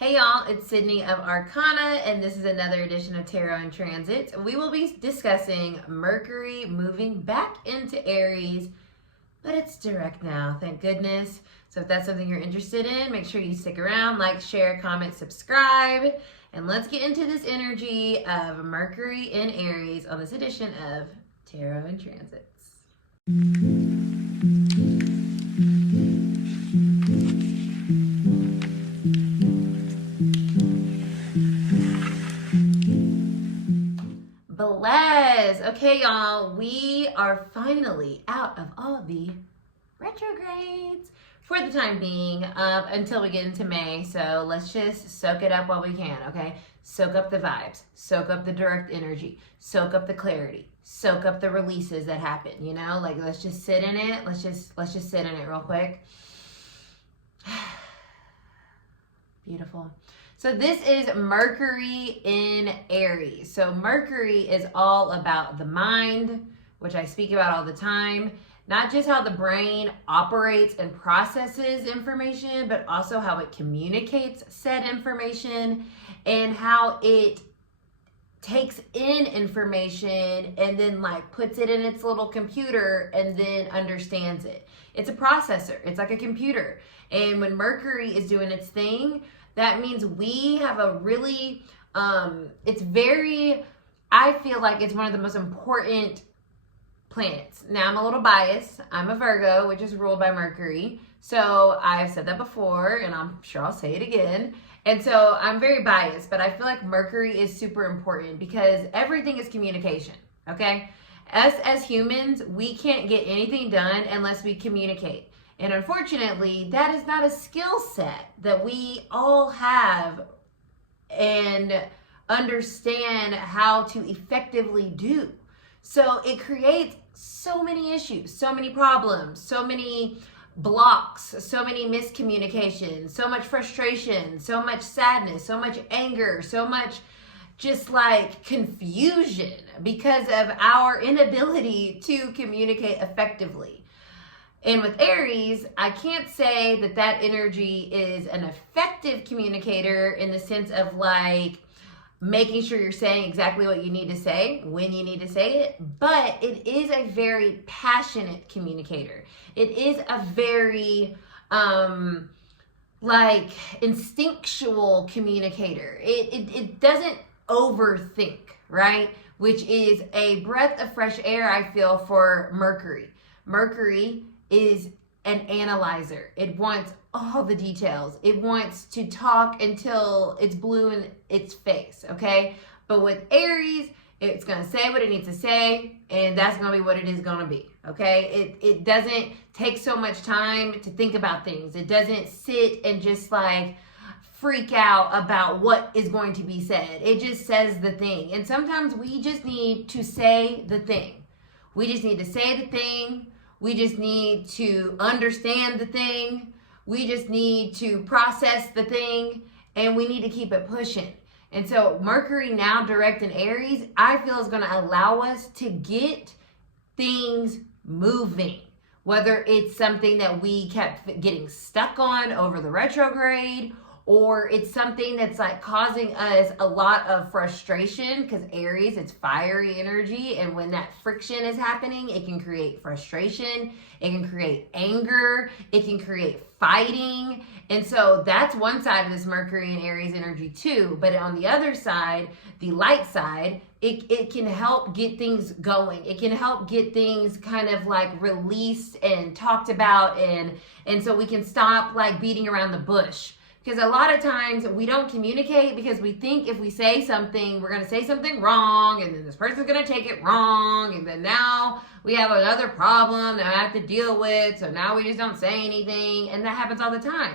Hey y'all, it's Cidnee of Arcana, and this is another edition of Tarot and Transits. We will be discussing Mercury moving back into Aries, but it's direct now, thank goodness. So if that's something you're interested in, make sure you stick around, like, share, comment, subscribe, and let's get into this energy of Mercury in Aries on this edition of Tarot and Transits. Bless. Okay, y'all, we are finally out of all the retrogrades for the time being until we get into May. So let's just soak it up while we can, okay? Soak up the vibes, soak up the direct energy, soak up the clarity, soak up the releases that happen, you know? Like, let's just sit in it. Let's just sit in it real quick. Beautiful. So this is Mercury in Aries. So Mercury is all about the mind, which I speak about all the time. Not just how the brain operates and processes information, but also how it communicates said information and how it takes in information and then like puts it in its little computer and then understands it. It's a processor. It's like a computer. And when Mercury is doing its thing, that means we have a really, I feel like it's one of the most important planets. Now, I'm a little biased. I'm a Virgo, which is ruled by Mercury. So I've said that before, and I'm sure I'll say it again. And so I'm very biased, but I feel like Mercury is super important because everything is communication, okay? Us as humans, we can't get anything done unless we communicate. And unfortunately, that is not a skill set that we all have and understand how to effectively do. So it creates so many issues, so many problems, so many blocks, so many miscommunications, so much frustration, so much sadness, so much anger, so much just like confusion because of our inability to communicate effectively. And with Aries, I can't say that that energy is an effective communicator in the sense of like making sure you're saying exactly what you need to say when you need to say it, but it is a very passionate communicator. It is a very like instinctual communicator. It doesn't overthink, right? Which is a breath of fresh air, I feel, for Mercury. Mercury is an analyzer. It wants all the details. It wants to talk until it's blue in its face, okay? But with Aries, it's going to say what it needs to say, and that's going to be what it is going to be, okay? It doesn't take so much time to think about things. It doesn't sit and just like freak out about what is going to be said. It just says the thing. And sometimes we just need to say the thing. We just need to say the thing. We just need to understand the thing. We just need to process the thing, and we need to keep it pushing. And so Mercury now direct in Aries, I feel is going to allow us to get things moving. Whether it's something that we kept getting stuck on over the retrograde, or it's something that's like causing us a lot of frustration because Aries, it's fiery energy. And when that friction is happening, it can create frustration. It can create anger. It can create fighting. And so that's one side of this Mercury and Aries energy too. But on the other side, the light side, it can help get things going. It can help get things kind of like released and talked about. And so we can stop like beating around the bush. Because a lot of times we don't communicate because we think if we say something, we're going to say something wrong, and then this person's going to take it wrong, and then now we have another problem that I have to deal with, so now we just don't say anything, and that happens all the time.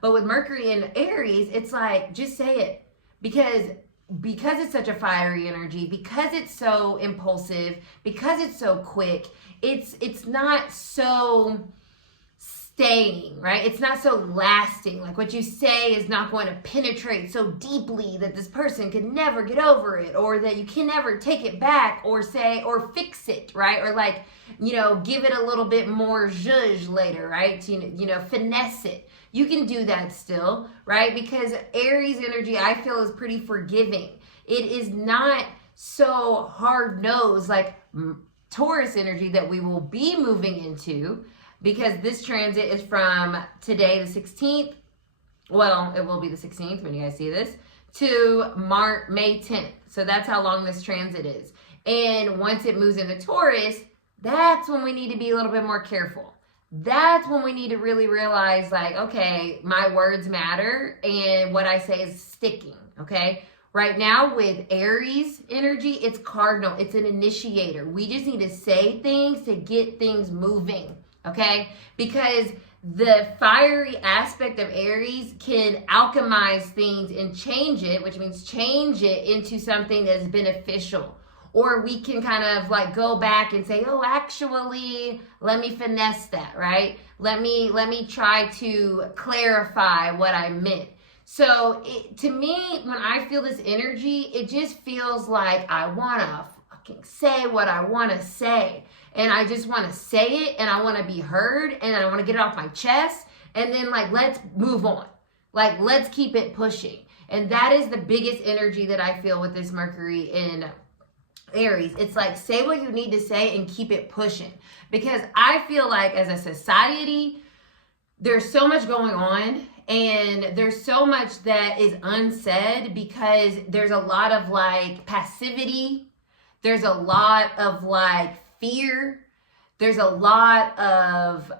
But with Mercury and Aries, it's like, just say it. Because it's such a fiery energy, because it's so impulsive, because it's so quick, it's not so staying, right? It's not so lasting. Like what you say is not going to penetrate so deeply that this person could never get over it, or that you can never take it back or say, or fix it, right? Or like, give it a little bit more zhuzh later, right? To, finesse it. You can do that still, right? Because Aries energy, I feel, is pretty forgiving. It is not so hard-nosed like Taurus energy that we will be moving into, because this transit is from today, the 16th. Well, it will be the 16th when you guys see this, to May 10th. So that's how long this transit is. And once it moves into Taurus, that's when we need to be a little bit more careful. That's when we need to really realize, like, okay, my words matter and what I say is sticking, okay? Right now with Aries energy, it's cardinal. It's an initiator. We just need to say things to get things moving, okay? Because the fiery aspect of Aries can alchemize things and change it, which means change it into something that's beneficial. Or we can kind of like go back and say, oh, actually, let me finesse that, right? Let me try to clarify what I meant. So to me, when I feel this energy, it just feels like I want to fucking say what I want to say. And I just want to say it, and I want to be heard, and I want to get it off my chest. And then, like, let's move on. Like, let's keep it pushing. And that is the biggest energy that I feel with this Mercury in Aries. It's like, say what you need to say and keep it pushing. Because I feel like as a society, there's so much going on, and there's so much that is unsaid because there's a lot of like passivity. There's a lot of like fear. There's a lot of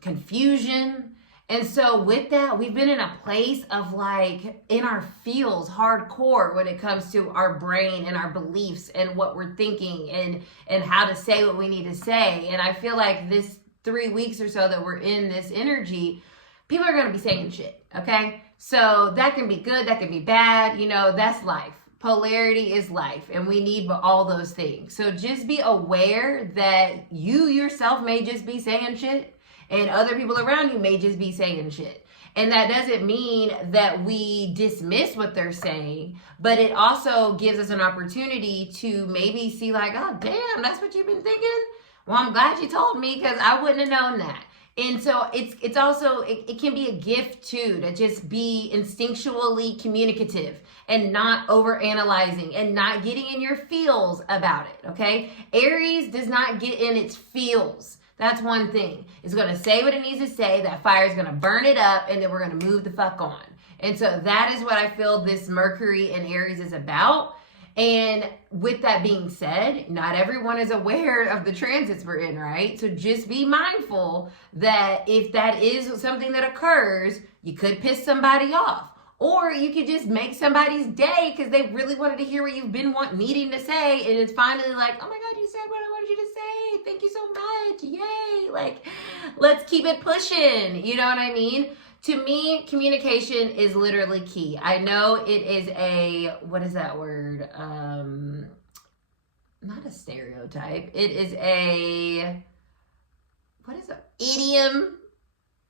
confusion. And so with that, we've been in a place of like in our feels hardcore when it comes to our brain and our beliefs and what we're thinking and how to say what we need to say. And I feel like this 3 weeks or so that we're in this energy, people are going to be saying shit, okay? So that can be good, that can be bad, you know, that's life. Polarity is life, and we need all those things. So just be aware that you yourself may just be saying shit, and other people around you may just be saying shit. And that doesn't mean that we dismiss what they're saying, but it also gives us an opportunity to maybe see like, oh, damn, that's what you've been thinking? Well, I'm glad you told me, because I wouldn't have known that. And so it's also, it can be a gift too, to just be instinctually communicative and not overanalyzing and not getting in your feels about it, okay? Aries does not get in its feels. That's one thing. It's going to say what it needs to say. That fire is going to burn it up, and then we're going to move the fuck on. And so that is what I feel this Mercury in Aries is about. And with that being said, not everyone is aware of the transits we're in, right? So just be mindful that if that is something that occurs, you could piss somebody off. Or you could just make somebody's day because they really wanted to hear what you've been needing to say. And it's finally like, oh my God, you said what I wanted you to say. Thank you so much. Yay. Like, let's keep it pushing. You know what I mean? To me, communication is literally key. I know it is a, what is that word? Not a stereotype. It is a, what is it? Idiom,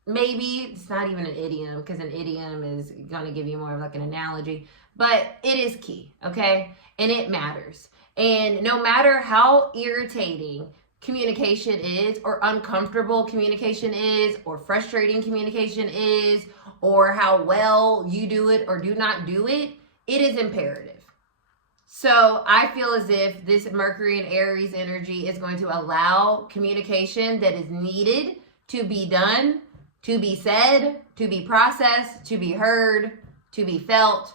maybe. It's not even an idiom, because an idiom is going to give you more of like an analogy. But it is key, okay? And it matters. And no matter how irritating communication is, or uncomfortable communication is, or frustrating communication is, or how well you do it or do not do it, it is imperative. So I feel as if this Mercury and Aries energy is going to allow communication that is needed to be done, to be said, to be processed, to be heard, to be felt,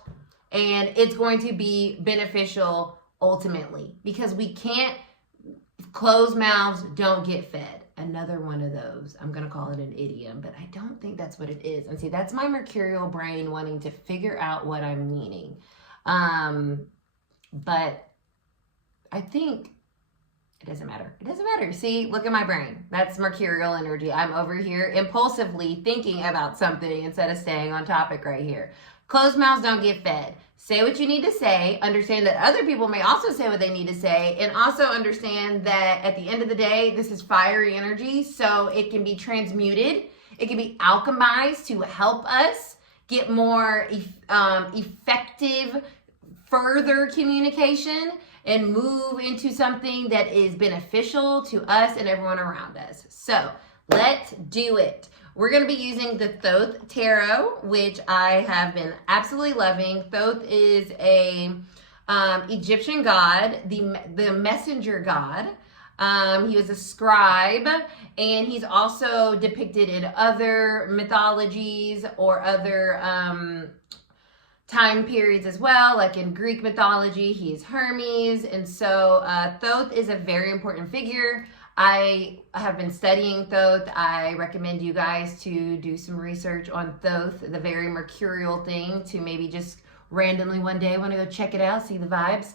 and it's going to be beneficial ultimately, because we can't, closed mouths don't get fed. Another one of those. I'm going to call it an idiom, but I don't think that's what it is. And see, that's my mercurial brain wanting to figure out what I'm meaning. But I think it doesn't matter. It doesn't matter. See, look at my brain. That's mercurial energy. I'm over here impulsively thinking about something instead of staying on topic right here. Closed mouths don't get fed. Say what you need to say. Understand that other people may also say what they need to say. And also understand that at the end of the day, this is fiery energy. So it can be transmuted. It can be alchemized to help us get more effective, further communication and move into something that is beneficial to us and everyone around us. So let's do it. We're going to be using the Thoth Tarot, which I have been absolutely loving. Thoth is a Egyptian god, the messenger god. He was a scribe, and he's also depicted in other mythologies or other time periods as well, like in Greek mythology, he is Hermes. And so Thoth is a very important figure. I have been studying Thoth. I recommend you guys to do some research on Thoth, the very mercurial thing, to maybe just randomly one day want to go check it out, see the vibes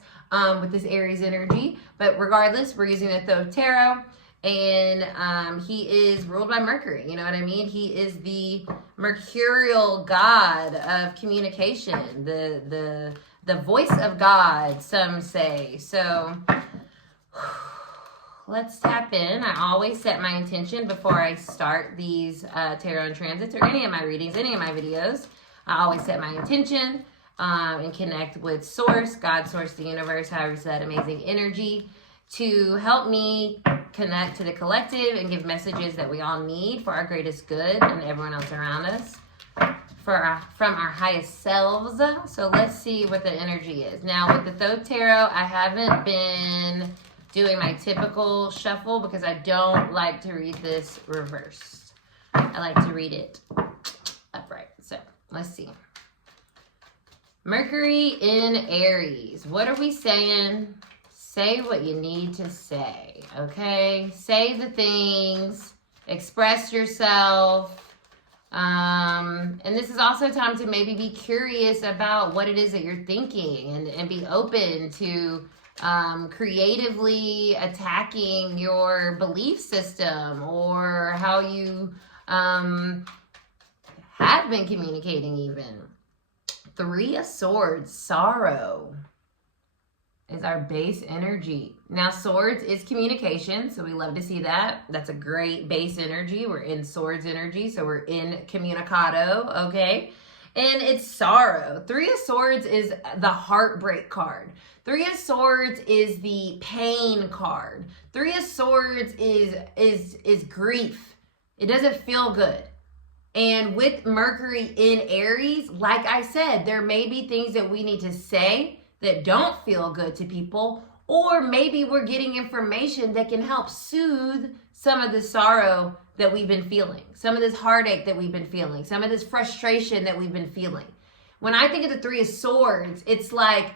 with this Aries energy. But regardless, we're using the Thoth Tarot, and he is ruled by Mercury. You know what I mean? He is the mercurial god of communication, the voice of God, some say. So let's tap in. I always set my intention before I start these tarot and transits or any of my readings, any of my videos. I always set my intention and connect with Source, God, Source, the universe, however you say that, amazing energy, to help me connect to the collective and give messages that we all need for our greatest good and everyone else around us, from our highest selves. So let's see what the energy is. Now with the Thoth Tarot, I haven't been doing my typical shuffle because I don't like to read this reversed. I like to read it upright. So let's see. Mercury in Aries. What are we saying? Say what you need to say, okay? Say the things. Express yourself. And this is also time to maybe be curious about what it is that you're thinking and be open to creatively attacking your belief system or how you have been communicating even. Three of Swords, sorrow, is our base energy. Now, Swords is communication, so we love to see that. That's a great base energy. We're in Swords energy, so we're in communicado, okay? And it's sorrow. Three of Swords is the heartbreak card. Three of Swords is the pain card. Three of Swords is grief. It doesn't feel good. And with Mercury in Aries, like I said, there may be things that we need to say that don't feel good to people, or maybe we're getting information that can help soothe some of the sorrow that we've been feeling, some of this heartache that we've been feeling, some of this frustration that we've been feeling. When I think of the Three of Swords, it's like,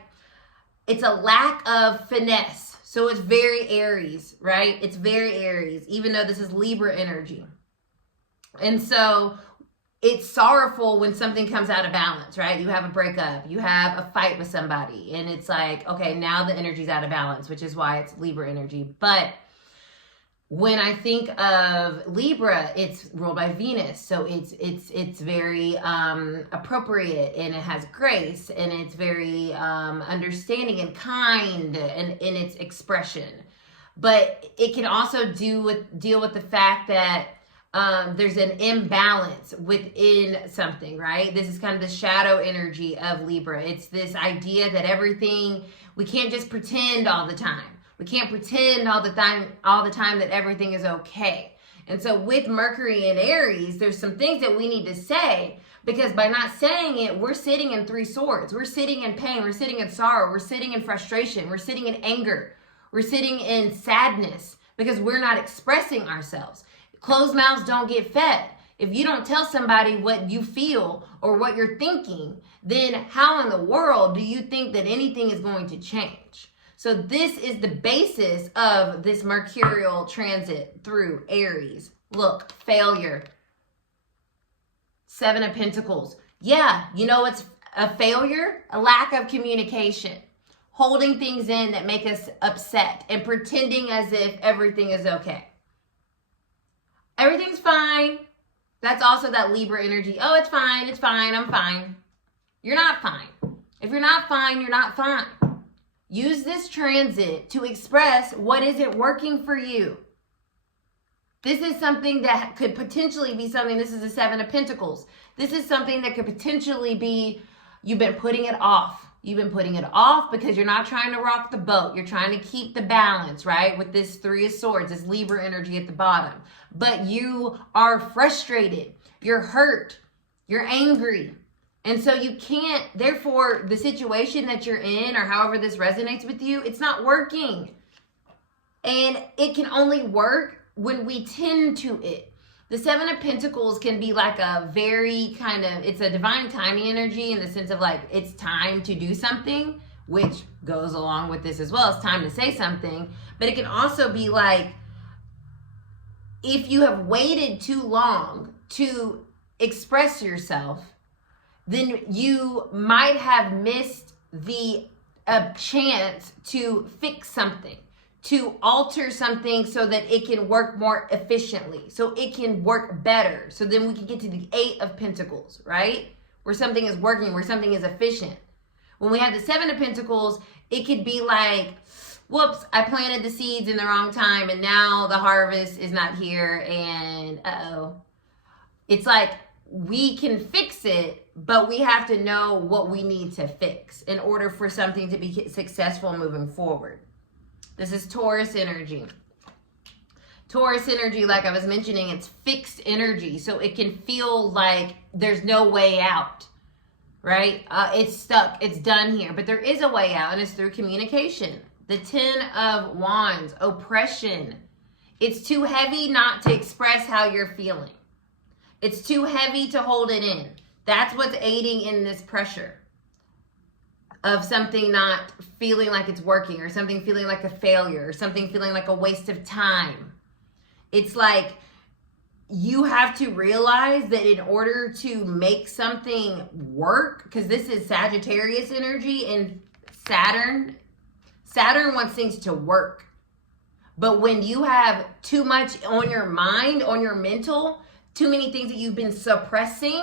it's a lack of finesse. So it's very Aries, right? It's very Aries, even though this is Libra energy. And so it's sorrowful when something comes out of balance, right? You have a breakup, you have a fight with somebody, and it's like, okay, now the energy's out of balance, which is why it's Libra energy. But when I think of Libra, it's ruled by Venus. So it's very appropriate, and it has grace, and it's very understanding and kind in its expression. But it can also deal with the fact that there's an imbalance within something, right? This is kind of the shadow energy of Libra. It's this idea that we can't just pretend all the time. We can't pretend all the time that everything is okay. And so with Mercury in Aries, there's some things that we need to say, because by not saying it, we're sitting in Three Swords. We're sitting in pain. We're sitting in sorrow. We're sitting in frustration. We're sitting in anger. We're sitting in sadness because we're not expressing ourselves. Closed mouths don't get fed. If you don't tell somebody what you feel or what you're thinking, then how in the world do you think that anything is going to change? So this is the basis of this mercurial transit through Aries. Look, failure. Seven of Pentacles. Yeah, you know what's a failure? A lack of communication. Holding things in that make us upset and pretending as if everything is okay. Everything's fine. That's also that Libra energy. Oh, it's fine, I'm fine. You're not fine. If you're not fine, you're not fine. Use this transit to express what isn't working for you. This is something that could potentially be something, this is the Seven of Pentacles. This is something that could potentially be, you've been putting it off. You've been putting it off because you're not trying to rock the boat. You're trying to keep the balance, right? With this Three of Swords, this Libra energy at the bottom. But you are frustrated. You're hurt. You're angry. And so you can't, therefore, the situation that you're in, or however this resonates with you, it's not working. And it can only work when we tend to it. The Seven of Pentacles can be like a very kind of, it's a divine timing energy in the sense of like, it's time to do something, which goes along with this as well. It's time to say something. But it can also be like, if you have waited too long to express yourself, then you might have missed the chance to fix something, to alter something so that it can work more efficiently, so it can work better. So then we can get to the Eight of Pentacles, right? Where something is working, where something is efficient. When we have the Seven of Pentacles, it could be like, whoops, I planted the seeds in the wrong time and now the harvest is not here and uh-oh. It's like, we can fix it, but we have to know what we need to fix in order for something to be successful moving forward. This is Taurus energy. Taurus energy, like I was mentioning, it's fixed energy. So it can feel like there's no way out, right? It's stuck. It's done here. But there is a way out, and it's through communication. The Ten of Wands, oppression. It's too heavy not to express how you're feeling. It's too heavy to hold it in. That's what's aiding in this pressure of something not feeling like it's working, or something feeling like a failure, or something feeling like a waste of time. It's like you have to realize that in order to make something work, because this is Sagittarius energy and Saturn wants things to work. But when you have too much on your mind, on your mental, too many things that you've been suppressing,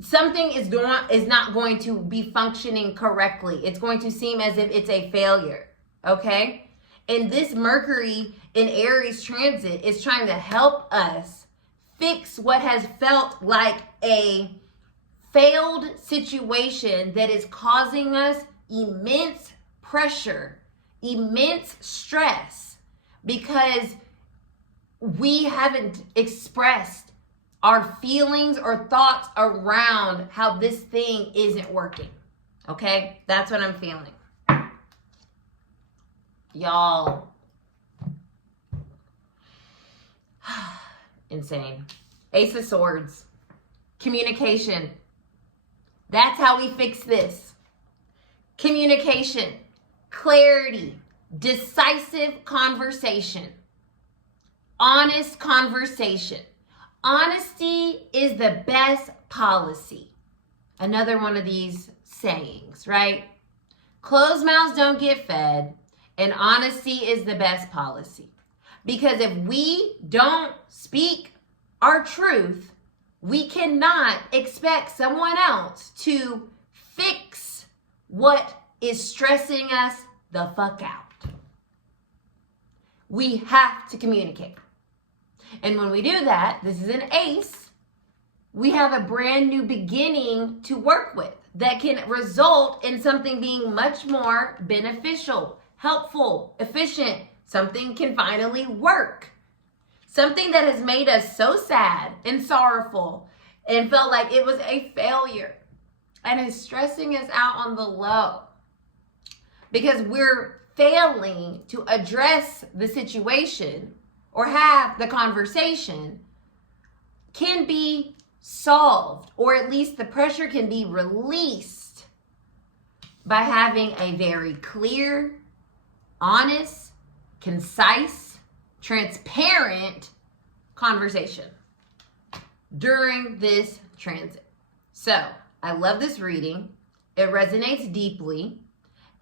something is not going to be functioning correctly. It's going to seem as if it's a failure, okay? And this Mercury in Aries transit is trying to help us fix what has felt like a failed situation that is causing us immense pressure, immense stress, because we haven't expressed our feelings or thoughts around how this thing isn't working. Okay? That's what I'm feeling. Y'all. Insane. Ace of Swords. Communication. That's how we fix this. Communication. Clarity. Decisive conversation. Honest conversation. Honesty is the best policy. Another one of these sayings, right? Closed mouths don't get fed, and honesty is the best policy. Because if we don't speak our truth, we cannot expect someone else to fix what is stressing us the fuck out. We have to communicate. And when we do that, this is an ace, we have a brand new beginning to work with that can result in something being much more beneficial, helpful, efficient. Something can finally work. Something that has made us so sad and sorrowful and felt like it was a failure and is stressing us out on the low because we're failing to address the situation or have the conversation, can be solved, or at least the pressure can be released by having a very clear, honest, concise, transparent conversation during this transit. So I love this reading. It resonates deeply,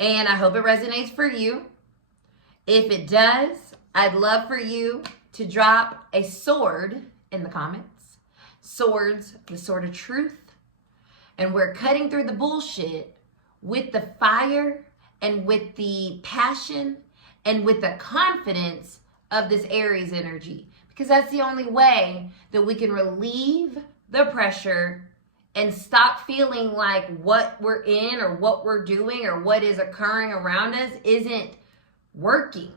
and I hope it resonates for you. If it does, I'd love for you to drop a sword in the comments. Swords, the sword of truth. And we're cutting through the bullshit with the fire and with the passion and with the confidence of this Aries energy. Because that's the only way that we can relieve the pressure and stop feeling like what we're in or what we're doing or what is occurring around us isn't working.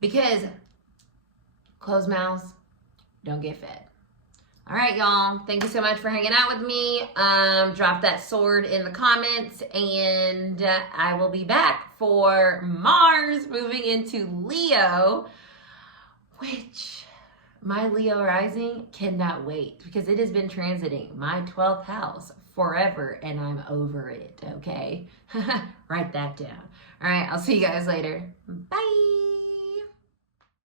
Because closed mouths don't get fed. All right, y'all. Thank you so much for hanging out with me. Drop that sword in the comments, and I will be back for Mars moving into Leo, which my Leo rising cannot wait because it has been transiting my 12th house forever, and I'm over it, okay? Write that down. All right, I'll see you guys later. Bye.